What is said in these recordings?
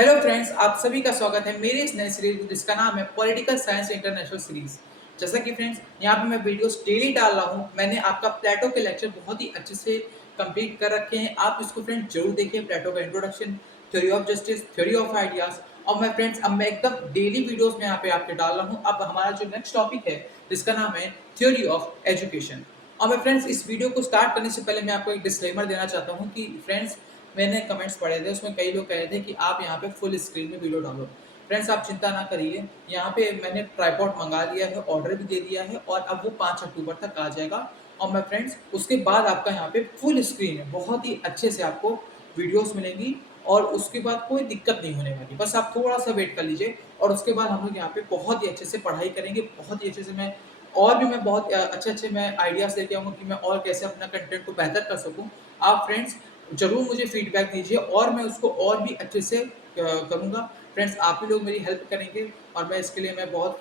Hello friends, आप सभी का स्वागत है मेरे इस नए सीरीज जिसका नाम है पॉलिटिकल साइंस इंटरनेशनल सीरीज। जैसा कि फ्रेंड्स यहाँ पे मैं वीडियोस डेली डाल रहा हूँ। मैंने आपका प्लेटो के लेक्चर बहुत ही अच्छे से कंप्लीट कर रखे हैं। आप इसको फ्रेंड्स जरूर देखिए। प्लेटो का introduction, theory of justice, theory of ideas. और मैं फ्रेंड्स अब मैं एकदम डेली वीडियोस में यहाँ पे आपके डाल रहा हूँ। अब हमारा जो नेक्स्ट टॉपिक है जिसका नाम है थ्योरी ऑफ एजुकेशन। और मैं फ्रेंड्स इस वीडियो को स्टार्ट करने से पहले मैं आपको एक डिस्क्लेमर देना चाहता हूँ कि फ्रेंड्स मैंने कमेंट्स पढ़े थे, उसमें कई लोग कह रहे थे कि आप यहाँ पे फुल स्क्रीन में वीडियो डालो। फ्रेंड्स आप चिंता ना करिए, यहाँ पे मैंने ट्राइपॉड मंगा लिया है, ऑर्डर भी दे दिया है और अब वो 5 अक्टूबर तक आ जाएगा। और मैं फ्रेंड्स उसके बाद आपका यहाँ पे फुल स्क्रीन है, बहुत ही अच्छे से आपको वीडियोस मिलेंगी और उसके बाद कोई दिक्कत नहीं होने वाली। बस आप थोड़ा सा वेट कर लीजिए और उसके बाद हम लोग यहाँ पे बहुत ही अच्छे से पढ़ाई करेंगे, बहुत ही अच्छे से मैं बहुत अच्छे-अच्छे मैं आइडियाज़ लेके आऊँगा कि मैं और कैसे अपना कंटेंट को बेहतर कर सकूँ। आप फ्रेंड्स ज़रूर मुझे फीडबैक दीजिए और मैं उसको और भी अच्छे से करूँगा। फ्रेंड्स आप ही लोग मेरी हेल्प करेंगे और मैं इसके लिए मैं बहुत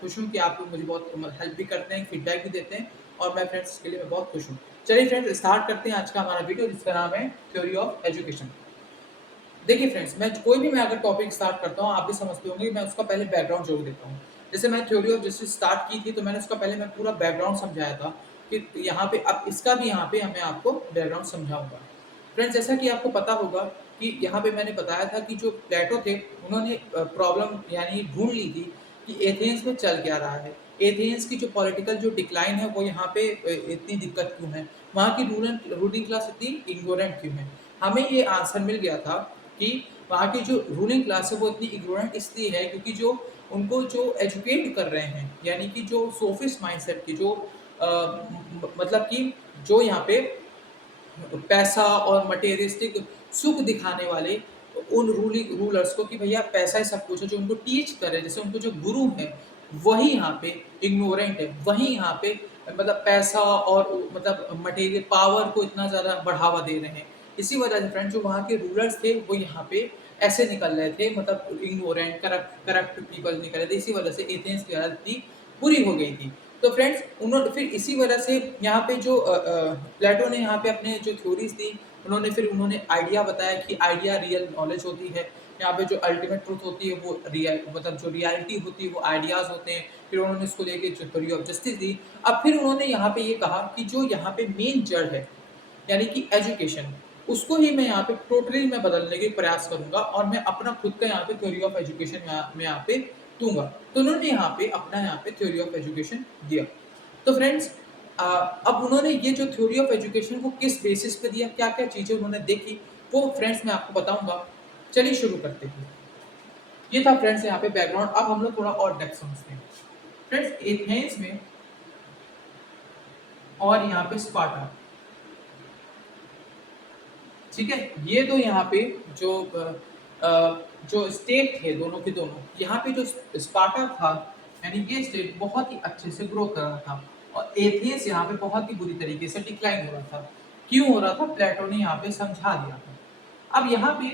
खुश हूँ कि आप लोग मुझे बहुत हेल्प भी करते हैं, फीडबैक भी देते हैं और मैं फ्रेंड्स इसके लिए मैं बहुत खुश हूँ। चलिए फ्रेंड्स स्टार्ट करते हैं आज का हमारा वीडियो जिसका नाम है थ्योरी ऑफ एजुकेशन। देखिए फ्रेंड्स, मैं अगर टॉपिक स्टार्ट करता हूँ, आप भी समझते होंगे, मैं उसका पहले बैकग्राउंड ज़रूर देता हूँ। जैसे मैं थ्योरी ऑफ जस्टिस स्टार्ट की थी, तो मैंने उसका पहले मैं पूरा बैकग्राउंड समझाया था कि यहाँ पे अब इसका भी यहाँ पे मैं आपको बैकग्राउंड समझाऊँगा। फ्रेंड्स जैसा कि आपको पता होगा कि यहाँ पे मैंने बताया था कि जो प्लेटो थे, उन्होंने प्रॉब्लम यानी ढूँढ ली थी कि एथेंस में चल क्या रहा है। एथेंस की जो पॉलिटिकल जो डिक्लाइन है, वो यहाँ पे इतनी दिक्कत क्यों है? वहाँ की रूलिंग क्लास इतनी इग्नोरेंट क्यों है? हमें ये आंसर मिल गया था कि वहाँ की जो रूलिंग क्लास है वो इतनी इग्नोरेंट इसलिए है क्योंकि जो उनको जो एजुकेट कर रहे हैं, यानी कि जो सोफिस्ट माइंडसेट की जो मतलब कि जो यहाँ पे पैसा और मटेरियलिस्टिक सुख दिखाने वाले उन रूलर्स को कि भैया पैसा ही सब कुछ है, जो उनको टीच करे, जैसे उनको जो गुरु है वही यहाँ पे इग्नोरेंट है, वही यहाँ पे मतलब पैसा और मतलब मटेरियल पावर को इतना ज़्यादा बढ़ावा दे रहे हैं। इसी वजह से फ्रेंड जो वहाँ के रूलर्स थे वो यहाँ पे ऐसे निकल रहे थे, मतलब इग्नोरेंट करप्ट करप्ट पीपल निकल रहे थे। इसी वजह से एथेंस की हालत इतनी बुरी हो गई थी। तो फ्रेंड्स उन्होंने फिर इसी वजह से यहाँ पे जो प्लेटो ने यहाँ पे अपने जो थ्योरीज दी, उन्होंने आइडिया बताया कि आइडिया रियल नॉलेज होती है। यहाँ पे जो अल्टीमेट ट्रूथ होती है वो रियल मतलब जो रियलिटी होती है वो आइडियाज होते हैं। फिर उन्होंने उसको लेके जो थ्योरी ऑफ जस्टिस दी। अब फिर उन्होंने यहाँ पे ये कहा कि जो यहाँ पे मेन जड़ है यानी कि एजुकेशन, उसको ही मैं यहाँ पे टोटली मैं बदलने के प्रयास करूंगा और मैं अपना खुद का यहाँ पे थ्योरी ऑफ एजुकेशन मैं यहाँ पे दूंगा। तो उन्होंने यहाँ पे अपना यहाँ पे थ्योरी ऑफ एजुकेशन दिया। तो फ्रेंड्स अब उन्होंने ये जो थ्योरी ऑफ एजुकेशन को किस बेसिस पे दिया, क्या क्या चीजें उन्होंने देखी, वो फ्रेंड्स मैं आपको बताऊंगा। चलिए शुरू करते हैं। ये था फ्रेंड्स यहाँ पे बैकग्राउंड। अब हम लोग थोड़ा और डेप्थ समझते हैं। फ्रेंड्स एथेंस में और यहाँ पे स्पार्टा, ठीक है, ये तो यहाँ पे जो जो स्टेट थे दोनों के दोनों, यहाँ पे जो स्पार्टा था यानी ये स्टेट बहुत ही अच्छे से ग्रो कर रहा था और एथेंस यहाँ पे बहुत ही बुरी तरीके से डिक्लाइन हो रहा था। क्यों हो रहा था? प्लेटो ने यहाँ पे समझा दिया था। अब यहाँ पे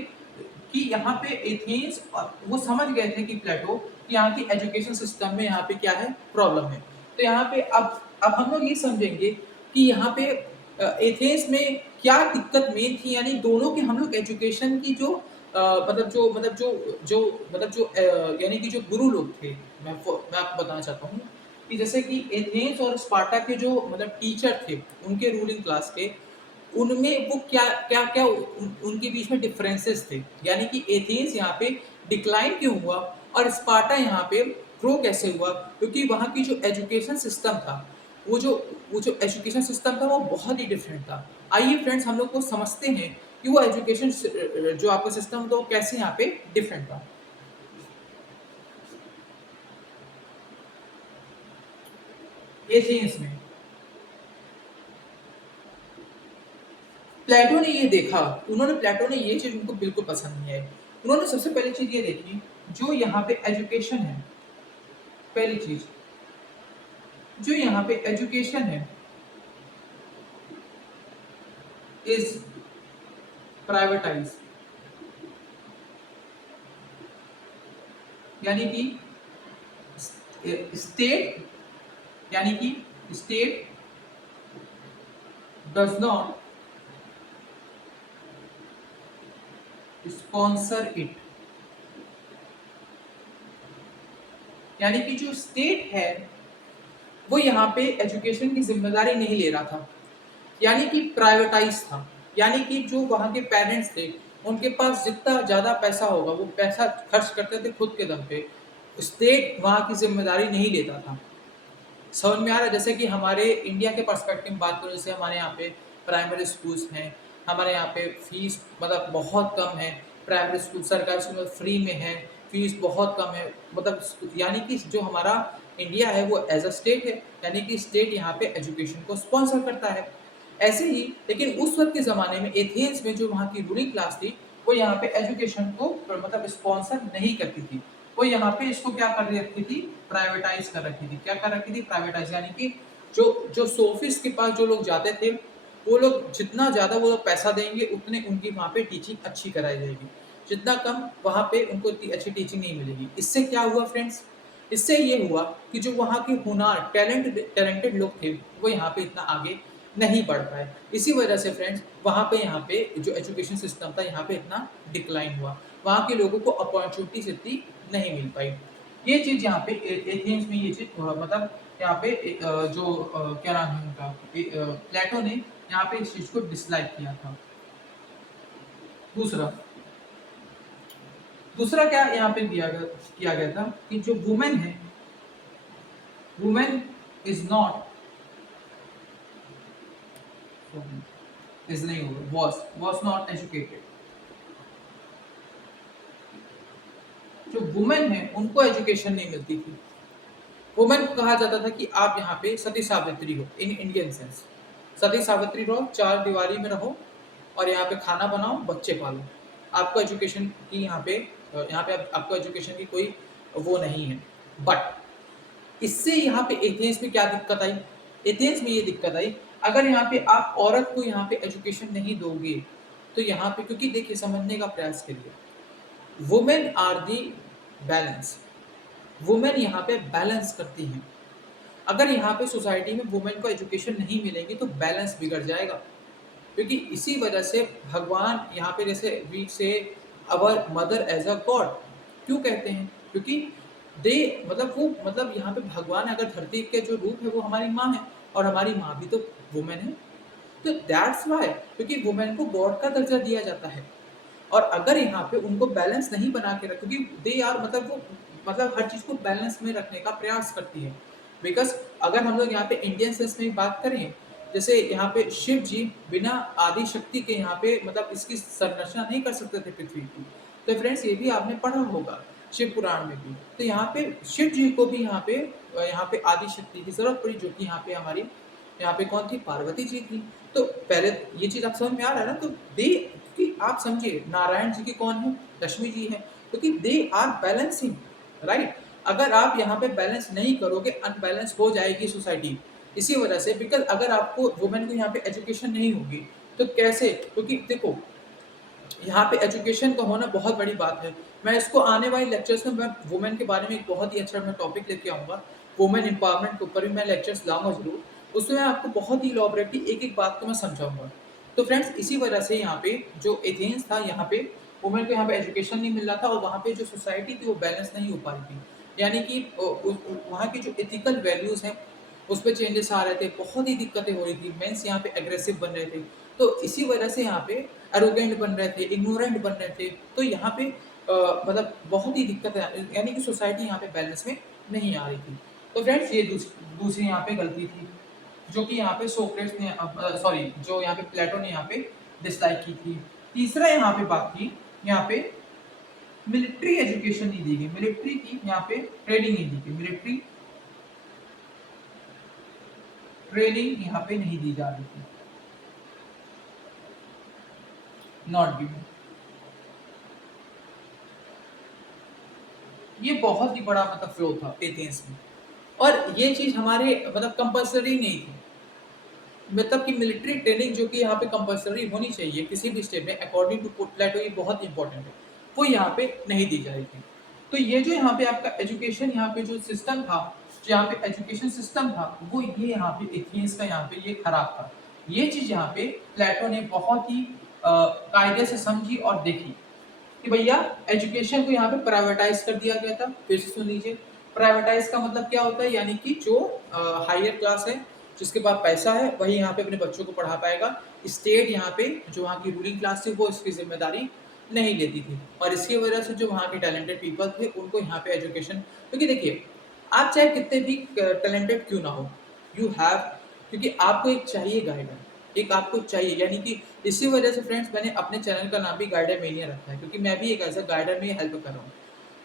कि यहाँ पे एथेंस वो समझ गए थे कि प्लेटो कि यहाँ की एजुकेशन सिस्टम में यहाँ पे क्या है, प्रॉब्लम है। तो यहाँ पे अब हम लोग ये समझेंगे कि यहाँ पे एथेंस में क्या दिक्कत मेन थी, यानी दोनों के हम लोग एजुकेशन की जो यानी कि जो गुरु लोग थे, मैं आपको बताना चाहता हूँ कि जैसे कि एथेंस और स्पार्टा के जो मतलब टीचर थे उनके रूलिंग क्लास के, उनमें वो क्या क्या क्या उनके बीच में डिफरेंसेस थे। यानी कि एथेंस यहाँ पे डिक्लाइन क्यों हुआ और स्पार्टा यहाँ पे ग्रो कैसे हुआ, क्योंकि वहाँ की जो एजुकेशन सिस्टम था, वो जो वो जो एजुकेशन सिस्टम था वो बहुत ही डिफरेंट था। आइए फ्रेंड्स हम लोग को समझते हैं कि वो एजुकेशन जो आपका सिस्टम था वो कैसे यहाँ पे डिफरेंट था। एथेंस में प्लेटो ने ये देखा, प्लेटो ने ये चीज उनको बिल्कुल पसंद नहीं आई। उन्होंने सबसे पहली चीज ये देखी, जो यहाँ पे एजुकेशन है, पहली चीज जो यहाँ पे एजुकेशन है इज प्राइवेटाइज, यानी कि स्टेट यानी कि state does not sponsor it. यानी कि जो स्टेट है वो यहाँ पे एजुकेशन की जिम्मेदारी नहीं ले रहा था, यानी कि प्राइवेटाइज था। यानी कि जो वहाँ के पेरेंट्स थे उनके पास जितना ज़्यादा पैसा होगा वो पैसा खर्च करते थे खुद के दम पे, स्टेट वहाँ की जिम्मेदारी नहीं लेता था। समझ में आ रहा है? जैसे कि हमारे इंडिया के पर्सपेक्टिव में बात करें, जैसे हमारे यहाँ पे प्राइमरी स्कूल्स हैं, हमारे यहाँ पे फीस मतलब बहुत कम है, प्राइमरी स्कूल सरकारी स्कूल में फ्री में है, फीस बहुत कम है, मतलब यानी कि जो हमारा इंडिया है वो एज अ स्टेट है, यानी कि स्टेट यहाँ पे एजुकेशन को स्पॉन्सर करता है। ऐसे ही लेकिन उस वक्त के ज़माने में एथेंस में जो वहाँ की रूलिंग क्लास थी वो यहाँ पे एजुकेशन को मतलब स्पॉन्सर नहीं करती थी। वो यहाँ पे इसको क्या कर रखी थी, प्राइवेटाइज कर रखी थी। क्या कर रखी थी, प्राइवेटाइज, यानी कि जो जो सोफिस्ट के पास जो लोग जाते थे वो लोग जितना ज़्यादा वो लोग पैसा देंगे उतने उनकी वहाँ पे टीचिंग अच्छी कराई जाएगी, जितना कम वहाँ पे उनको इतनी अच्छी टीचिंग नहीं मिलेगी। इससे क्या हुआ फ्रेंड्स, इससे ये हुआ कि जो वहाँ के हुनर टैलेंटेड लोग थे वो यहाँ पे इतना आगे नहीं बढ़ पाए। इसी वजह से फ्रेंड्स वहाँ पे यहाँ पे जो एजुकेशन सिस्टम था यहाँ पे इतना डिक्लाइन हुआ, वहाँ के लोगों को अपॉर्चुनिटीज इतनी नहीं मिल पाई। ये चीज़ यहाँ पे एथेंस में ये चीज़ मतलब यहाँ पे क्या नाम है उनका, प्लेटो ने यहाँ पे इस चीज़ को डिसलाइक किया था। दूसरा दूसरा क्या यहाँ पे किया गया था कि जो वुमेन है, वुमेन इज नॉट इज नहीं होगा, वॉज नॉट एजुकेटेड। जो वुमेन है उनको एजुकेशन नहीं मिलती थी। वुमेन को कहा जाता था कि आप यहाँ पे सती सावित्री हो, इन इंडियन सेंस सती सावित्री रहो, चार दीवारी में रहो और यहाँ पे खाना बनाओ, बच्चे पालो। आपको एजुकेशन की यहाँ पे आपको एजुकेशन की कोई वो नहीं है। बट इससे यहाँ पे एथेंस में क्या दिक्कत आई, एथेंस में ये दिक्कत आई, अगर यहाँ पे आप औरत को यहाँ पे एजुकेशन नहीं दोगे तो यहाँ पे, क्योंकि देखिए समझने का प्रयास करिए, women are the balance, women यहाँ पे बैलेंस करती हैं। अगर यहाँ पे सोसाइटी में वुमेन को एजुकेशन नहीं मिलेगी तो बैलेंस बिगड़ जाएगा, क्योंकि इसी वजह से भगवान यहाँ पे जैसे we say our mother as a god क्यों कहते हैं, क्योंकि दे मतलब वो मतलब यहाँ पे भगवान अगर धरती के जो रूप है वो हमारी माँ है और हमारी माँ भी तो वुमेन है, तो दैट्स वाई, क्योंकि वुमेन को गॉड का दर्जा दिया जाता है। और अगर यहाँ पे उनको बैलेंस नहीं बना के रख, क्योंकि दे आर मतलब वो मतलब हर चीज़ को बैलेंस में रखने का प्रयास करती है। बिकॉज अगर हम लोग यहाँ पे इंडियन सेंस में बात करें, जैसे यहाँ पे शिव जी बिना आदि शक्ति के यहाँ पे मतलब इसकी संरचना नहीं कर सकते थे पृथ्वी की। तो फ्रेंड्स ये भी आपने पढ़ा होगा शिव पुराण में भी। तो यहाँ पे शिव जी को भी यहाँ पे आदि शक्ति की जरूरत पड़ी, जो कि यहाँ पे हमारी यहाँ पे कौन थी, पार्वती जी थी। तो पहले ये चीज आप समझ में आ रहा है ना, तो दे कि आप समझिए नारायण जी की कौन है, लक्ष्मी जी है, क्योंकि दे आर बैलेंसिंग, राइट। अगर आप यहाँ पे बैलेंस नहीं करोगे अनबैलेंस हो जाएगी सोसाइटी। इसी वजह से बिकॉज अगर आपको वुमेन को यहाँ पे एजुकेशन नहीं होगी तो कैसे, क्योंकि देखो यहाँ पे एजुकेशन का होना बहुत बड़ी बात है। मैं इसको आने वाले लेक्चर्स में मैं वुमेन के बारे में एक बहुत ही अच्छा मैं टॉपिक लेके आऊँगा, वुमेन एम्पावरमेंट के ऊपर भी मैं लेक्चर्स लाऊंगा जरूर। उसमें मैं आपको बहुत ही इलॉबरेटली एक एक बात को मैं समझाऊंगा। तो फ्रेंड्स इसी वजह से यहाँ पे जो एथेंस था यहाँ पे वुमेन को यहाँ पे एजुकेशन नहीं मिल रहा था और वहाँ पे जो सोसाइटी थी वो बैलेंस नहीं हो पा रही थी। यानी कि वहाँ की जो एथिकल वैल्यूज़ हैं उस पर चेंजेस आ रहे थे, बहुत ही दिक्कतें हो रही थी, मेंस यहाँ पे एग्रेसिव बन रहे थे। तो इसी वजह से यहाँ पे एरोगेंट बन रहे थे, इग्नोरेंट बन रहे थे। तो यहाँ पे मतलब बहुत ही दिक्कत है, यानी कि सोसाइटी यहाँ पे बैलेंस में नहीं आ रही थी। तो फ्रेंड्स ये दूसरी यहाँ पे गलती थी जो कि यहाँ पे सोक्रेट्स ने सॉरी जो यहाँ पे प्लेटो ने यहाँ पे डिसलाइक की थी। तीसरा यहाँ पे बात की, यहाँ पे मिलिट्री एजुकेशन नहीं दी गई, मिलिट्री की यहाँ पे ट्रेनिंग नहीं दी गई, मिलिट्री ट्रेनिंग यहाँ पे नहीं दी जा रही थी, नॉट गिवन। ये बहुत ही बड़ा मतलब फ्लो था एथेंस में, और ये चीज हमारे मतलब कंपलसरी नहीं थी, मतलब कि मिलिट्री ट्रेनिंग जो कि यहाँ पे कंपलसरी होनी चाहिए किसी भी स्टेट में अकॉर्डिंग टू प्लेटो, ये बहुत इंपॉर्टेंट है, वो यहाँ पे नहीं दी जा रही थी। तो ये जो यहाँ पे आपका एजुकेशन यहाँ पे जो सिस्टम था, जो यहाँ पे एजुकेशन सिस्टम था वो ये यहाँ पे एथेंस का यहाँ पे ये खराब था। ये चीज यहाँ पे प्लेटो ने बहुत ही कायदे से समझी और देखी कि भैया एजुकेशन को यहाँ पे प्राइवेटाइज कर दिया गया था। फिर से सुन लीजिए, प्राइवेटाइज का मतलब क्या होता है, यानी कि जो हायर क्लास है, जिसके पास पैसा है, वही यहाँ पे अपने बच्चों को पढ़ा पाएगा। स्टेट यहाँ पे जो वहाँ की रूलिंग क्लास थी वो इसकी जिम्मेदारी नहीं लेती थी, और इसकी वजह से जो वहाँ के टैलेंटेड पीपल थे उनको यहाँ पे एजुकेशन, क्योंकि देखिए आप चाहे कितने भी टैलेंटेड क्यों ना हो, यू हैव, क्योंकि आपको एक चाहिए गाइडर, एक आपको चाहिए, यानी कि इसी वजह से फ्रेंड्स मैंने अपने चैनल का नाम भी गाइडर मेनिया रखा है, क्योंकि मैं भी एक ऐसा गाइडर में हेल्प कर रहा हूँ।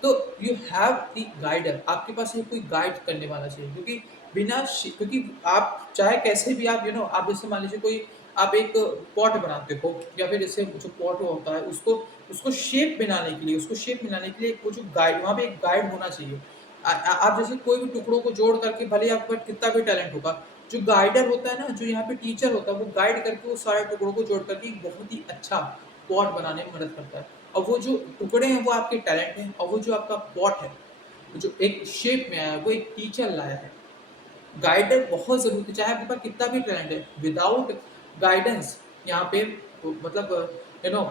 तो यू हैव दी गाइडर, आपके पास एक कोई गाइड करने वाला चाहिए, क्योंकि क्योंकि आप चाहे कैसे भी आप आप जैसे मान लीजिए कोई आप एक पॉट बनाते हो, या फिर जैसे जो पॉट होता है उसको उसको शेप बनाने के लिए, उसको शेप मिलाने के लिए वो जो गाइड, वहाँ पे एक गाइड होना चाहिए। आप जैसे कोई भी टुकड़ों को जोड़ करके, भले ही आपके पास कितना भी टैलेंट होगा, जो गाइडर होता है ना, जो यहाँ पे टीचर होता है, वो गाइड करके वो सारे टुकड़ों को जोड़ करके एक बहुत ही अच्छा पॉट बनाने में मदद करता है। और वो जो टुकड़े हैं वो आपके टैलेंट हैं, और वो जो आपका पॉट है, जो एक शेप में आया है, वो एक टीचर लाया है। गाइडर बहुत ज़रूरी है, चाहे आपके पास कितना भी टैलेंट है, विदाउट गाइडेंस यहाँ पे मतलब यू नो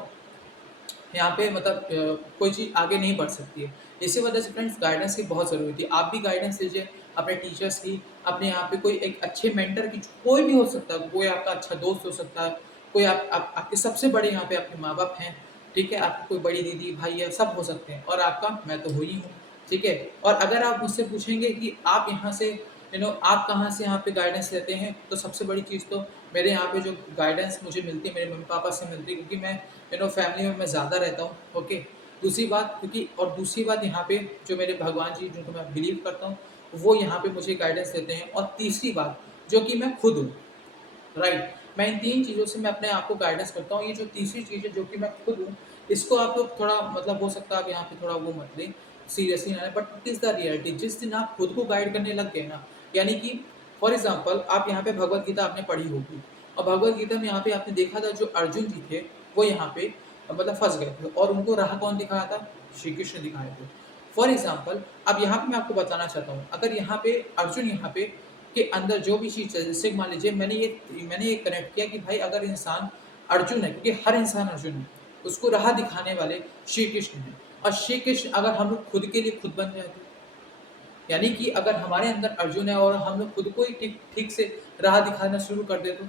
यहाँ पे मतलब कोई चीज़ आगे नहीं बढ़ सकती है। इसी वजह से फ्रेंड्स गाइडेंस की बहुत ज़रूरी थी। आप भी गाइडेंस लीजिए अपने टीचर्स की, अपने यहाँ पे कोई एक अच्छे मेंटर की, कोई भी हो सकता है, कोई आपका अच्छा दोस्त हो सकता है, कोई आपके सबसे बड़े यहाँ पे आपके माँ-बाप हैं, ठीक है? आपकी कोई बड़ी दीदी, भाई है, सब हो सकते हैं, और आपका मैं तो हूँ ही हूँ, ठीक है? और अगर आप मुझसे पूछेंगे कि आप यहाँ से आप कहाँ से यहाँ पे गाइडेंस लेते हैं, तो सबसे बड़ी चीज़ तो मेरे यहाँ पे जो गाइडेंस मुझे मिलती है, मेरे मम्मी-पापा से मिलती है, क्योंकि मैं फैमिली में मैं ज़्यादा रहता हूँ, ओके। दूसरी बात, क्योंकि और दूसरी बात यहाँ पे जो मेरे भगवान जी जिनको मैं बिलीव करता हूँ, वो यहाँ पे मुझे गाइडेंस देते हैं, और तीसरी बात जो कि मैं खुद हूँ, राइट। मैं इन 3 चीज़ों से मैं अपने आप को गाइडेंस करता हूँ। ये जो तीसरी चीज़ है जो कि मैं खुद हूँ, इसको आप लोग थोड़ा मतलब हो सकता है आप यहाँ पे थोड़ा वो मत लें, सीरियसली ना लें, but it is the reality. जिस दिन आप खुद को गाइड करने लग गए ना, यानी कि फॉर एग्ज़ाम्पल आप यहाँ पे भगवद गीता आपने पढ़ी होगी, और भगवद गीता में यहाँ पे आपने देखा था जो अर्जुन जी थे, वो यहाँ पे मतलब फँस गए थे, और उनको राह कौन दिखाया था? श्री कृष्ण दिखाए थे। फॉर एग्ज़ाम्पल अब यहाँ पे मैं आपको बताना चाहता हूँ, अगर यहाँ पे अर्जुन यहाँ पे के अंदर जो भी चीज़ है, जैसे मान लीजिए मैंने ये कनेक्ट किया कि भाई अगर इंसान अर्जुन है, क्योंकि हर इंसान अर्जुन है, उसको राह दिखाने वाले श्री कृष्ण हैं, और श्री कृष्ण अगर हम लोग खुद के लिए खुद बन जाए तो, यानी कि अगर हमारे अंदर अर्जुन है और हम लोग खुद को ही ठीक ठीक से राह दिखाना शुरू कर दे, तो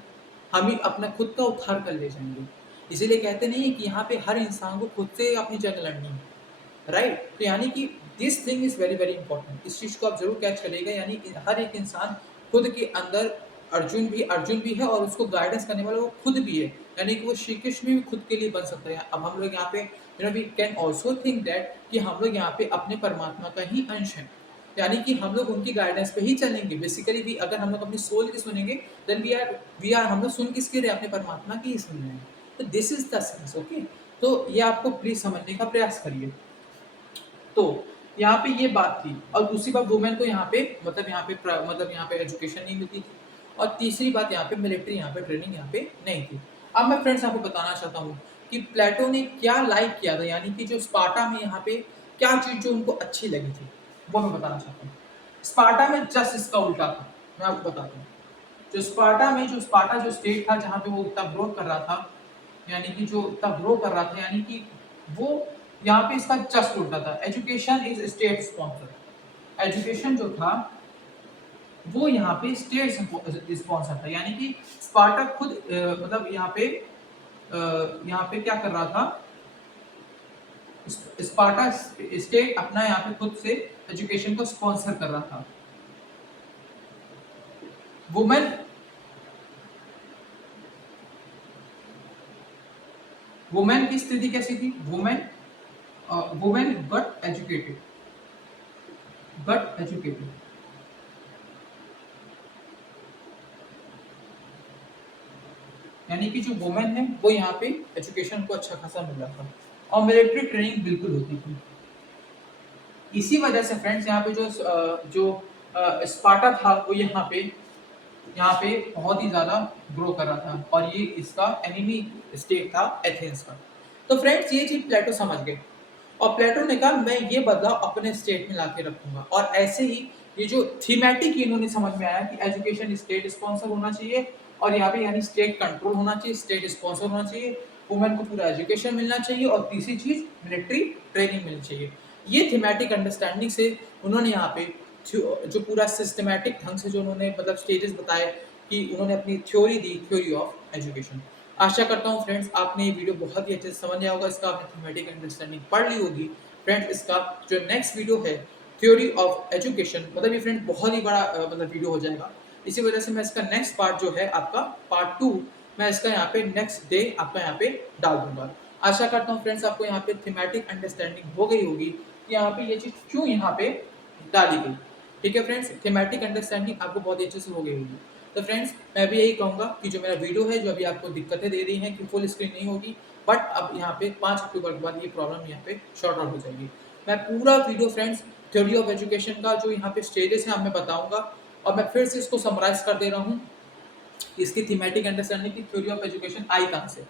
हम ही अपना खुद का उद्धार कर ले जाएंगे। इसीलिए कहते नहीं है कि यहाँ पे हर इंसान को खुद से अपनी जंग लड़नी है, राइट। तो यानी कि this thing is very very important, इस चीज़ को आप ज़रूर कैच करिएगा, यानी कि हर एक इंसान खुद के अंदर अर्जुन भी है, और उसको गाइडेंस करने वाला वो खुद भी है, यानी कि वो श्री कृष्ण भी खुद के लिए बन सकता है। अब हम लोग यहाँ पे we can also think that कि हम लोग यहाँ पे अपने परमात्मा का ही अंश हैं, यानी कि हम लोग उनकी गाइडेंस पे ही चलेंगे। बेसिकली भी अगर हम लोग अपनी सोल की सुनेंगे, देन वी आर हम लोग सुन किसके रहे? अपने परमात्मा की ही सुन रहे हैं। तो this is the sense, okay. तो ये आपको प्लीज समझने का प्रयास करिए। तो यहाँ पे ये बात थी, और दूसरी बात वुमेन को यहाँ पे मतलब यहाँ पे एजुकेशन नहीं मिलती थी, और तीसरी बात यहाँ पे मिलिट्री यहाँ पे ट्रेनिंग यहाँ पे नहीं थी। अब मैं फ्रेंड्स आपको बताना चाहता हूँ कि प्लेटो ने क्या लाइक किया था, यानी कि जो स्पार्टा में यहाँ पे क्या चीज़ जो उनको अच्छी लगी थी, वो मैं बताना चाहता हूँ। स्पार्टा में जस्ट इसका उल्टा था, मैं आपको बताता हूँ। जो स्पार्टा जो स्टेट था जहाँ पे वो इतना ग्रोथ कर रहा था, यानी कि जो इतना ग्रो कर रहा था, यानी कि वो यहाँ पे इसका जस्ट उल्टा था। Education is state sponsor, education जो था वो यहाँ पे स्टेट स्पॉन्सर था, यानी कि स्पार्टा खुद मतलब यहाँ पे क्या कर रहा था, स्पार्टा स्टेट अपना यहाँ पे खुद से एजुकेशन को स्पॉन्सर कर रहा था। वुमेन वुमेन की स्थिति कैसी थी? वुमेन गट एजुकेटेड, यानी कि जो वुमेन है वो यहाँ पे एजुकेशन को अच्छा खासा मिल रहा था, और मिलिट्री ट्रेनिंग बिल्कुल होती थी। इसी वजह से फ्रेंड्स यहाँ पे जो स्पार्टा था वो यहाँ पे बहुत ही ज़्यादा ग्रो कर रहा था, और ये इसका एनिमी स्टेट था एथेंस का। तो फ्रेंड्स ये चीज़ प्लेटो समझ गए, और प्लेटो ने कहा मैं ये बदलाव अपने स्टेट में लाके रखूंगा, और ऐसे ही ये जो थीमेटिक इन्होंने समझ में आया कि एजुकेशन स्टेट स्पॉन्सर होना चाहिए, और यहाँ पे यानी स्टेट कंट्रोल होना चाहिए, स्टेट स्पॉन्सर होना चाहिए, वुमेन को पूरा एजुकेशन मिलना चाहिए, और तीसरी चीज़ मिलिट्री ट्रेनिंग मिलनी चाहिए। ये थीमेटिक अंडरस्टैंडिंग से उन्होंने यहाँ पे जो पूरा सिस्टमैटिक ढंग से जो उन्होंने मतलब स्टेजेस बताए कि उन्होंने अपनी थ्योरी दी, थ्योरी ऑफ एजुकेशन। आशा करता हूँ फ्रेंड्स आपने ये वीडियो बहुत ही अच्छे से समझ लिया होगा, इसका आपने थीमेटिक अंडरस्टैंडिंग पढ़ ली होगी। फ्रेंड्स इसका जो नेक्स्ट वीडियो है थ्योरी ऑफ एजुकेशन, मतलब ये फ्रेंड बहुत ही बड़ा मतलब वीडियो हो जाएगा। इसी वजह से मैं इसका नेक्स्ट पार्ट जो है आपका पार्ट 2 मैं इसका यहाँ पे नेक्स्ट डे आपका यहाँ पे डाल दूंगा। आशा करता हूँ फ्रेंड्स आपको यहाँ पे थीमेटिक अंडरस्टैंडिंग हो गई होगी कि यहाँ पे ये चीज़ क्यों यहाँ पे डाली गई। ठीक है फ्रेंड्स, थीमेटिक अंडरस्टैंडिंग आपको बहुत ही अच्छे से हो गई होगी। तो फ्रेंड्स मैं भी यही कहूँगा कि जो मेरा वीडियो है जो अभी आपको दिक्कतें दे रही हैं कि फुल स्क्रीन नहीं होगी, बट अब यहाँ पे 5 अक्टूबर के बाद ये प्रॉब्लम यहाँ पे शॉर्ट आउट हो जाएगी। मैं पूरा video friends theory of education का जो यहाँ पे स्टेजेस हैं मैं बताऊंगा, और मैं फिर से इसको समराइज कर दे रहा हूँ। इसकी थीमेटिक अंडरस्टैंडिंग की थ्योरी ऑफ एजुकेशन आई कहाँ से।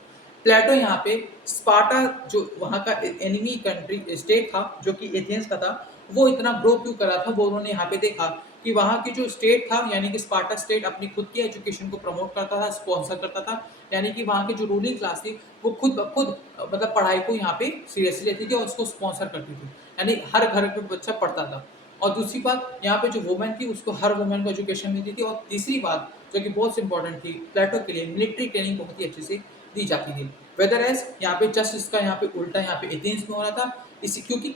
प्लेटो यहाँ पे स्पार्टा जो वहाँ का एनिमी कंट्री स्टेट था जो कि एथेंस का था, वो इतना ग्रो क्यों करा था, वो उन्होंने यहाँ पे देखा कि वहाँ की जो स्टेट था यानी कि स्पार्टा स्टेट अपनी खुद की एजुकेशन को प्रमोट करता था, स्पॉन्सर करता था। यानी कि वहाँ की जो रूलिंग क्लास थी वो खुद ब खुद मतलब पढ़ाई को यहाँ पे सीरियसली लेती थी और उसको स्पॉन्सर करती थी। यानी हर घर पे बच्चा पढ़ता था। और दूसरी बात यहाँ पे जो वुमेन थी उसको हर वुमेन को एजुकेशन मिलती थी। और तीसरी बात जो कि बहुत इंपॉर्टेंट थी, प्लेटो के लिए मिलिट्री ट्रेनिंग बहुत ही अच्छे से दी जाती थी। वेदर एज यहाँ पे जस्ट इसका यहाँ पे उल्टा यहाँ पे एथेंस में हो रहा था। इसी क्योंकि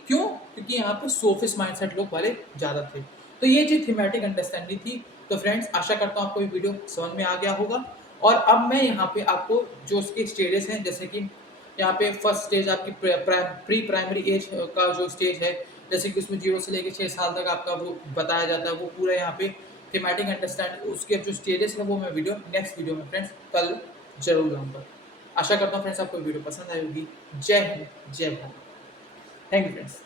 यहाँ पे सोफिस्ट माइंडसेट लोग वाले ज़्यादा थे। तो ये चीज़ थीमेटिक अंडरस्टैंडिंग थी। तो फ्रेंड्स आशा करता हूँ आपको ये वीडियो समझ में आ गया होगा। और अब मैं यहाँ पे आपको जो उसके स्टेजेस हैं, जैसे कि यहाँ पे फर्स्ट स्टेज आपकी प्री प्राइमरी एज का जो स्टेज है, जैसे कि उसमें 0 से लेकर 6 साल तक आपका वो बताया जाता है, वो पूरा यहाँ पे थीमेटिक अंडरस्टैंड उसके जो स्टेजेस है वो मैं वीडियो नेक्स्ट वीडियो में फ्रेंड्स कल जरूर लाऊंगा। आशा करता हूँ फ्रेंड्स आपको वीडियो पसंद आई होगी। जय हिंद, जय भारत। Thank you friends.